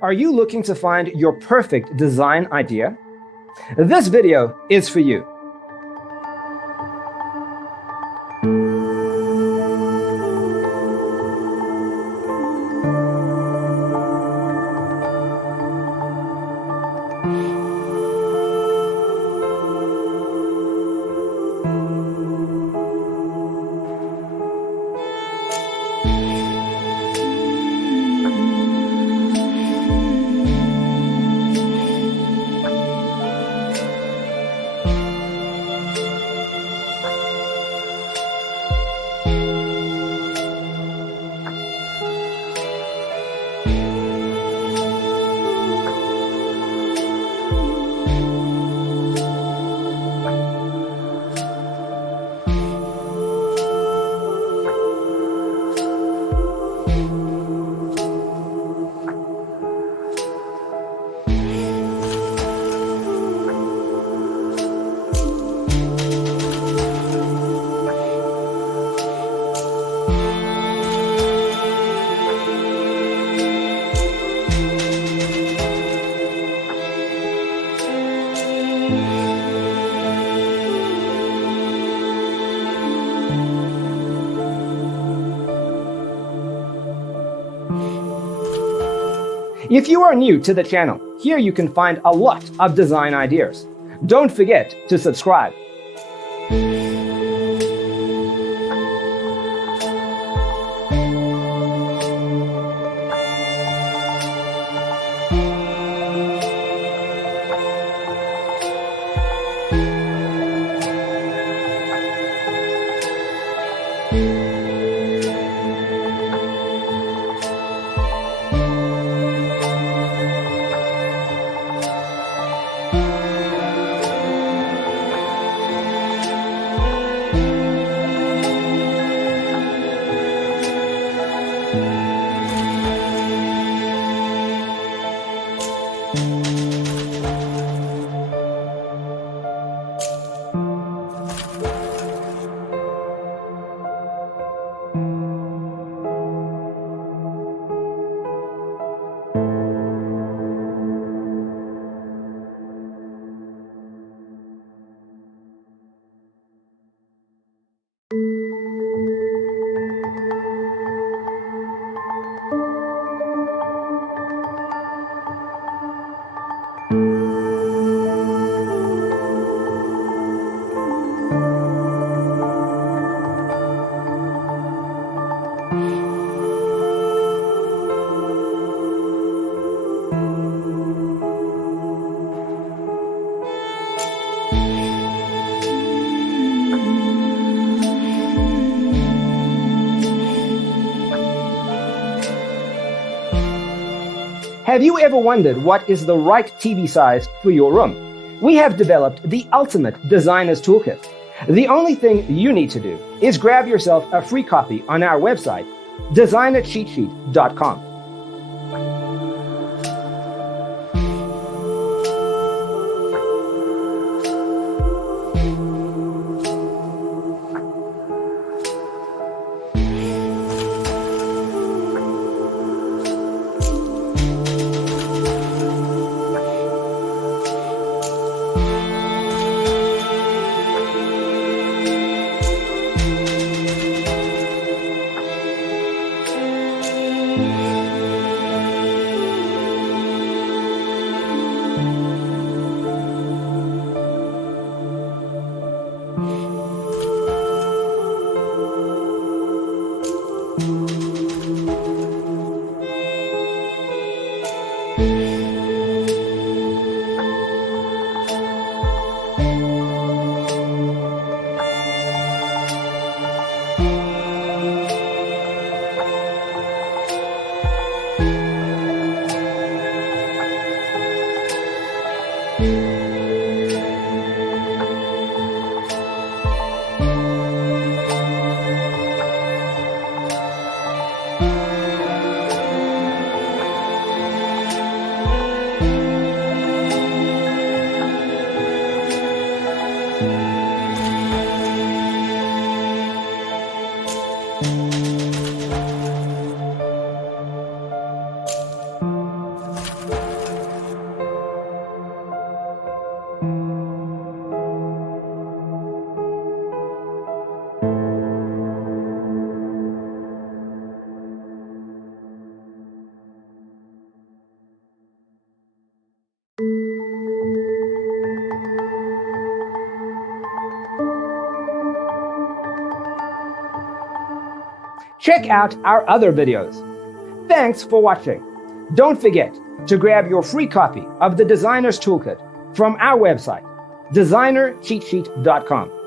Are you looking to find your perfect design idea? This video is for you. If you are new to the channel, here you can find a lot of design ideas. Don't forget to subscribe. Have you ever wondered what is the right TV size for your room? We have developed the ultimate designer's toolkit. The only thing you need to do is grab yourself a free copy on our website, designercheatsheet.com. Check out our other videos. Thanks for watching. Don't forget to grab your free copy of the Designer's Toolkit from our website, designercheatsheet.com.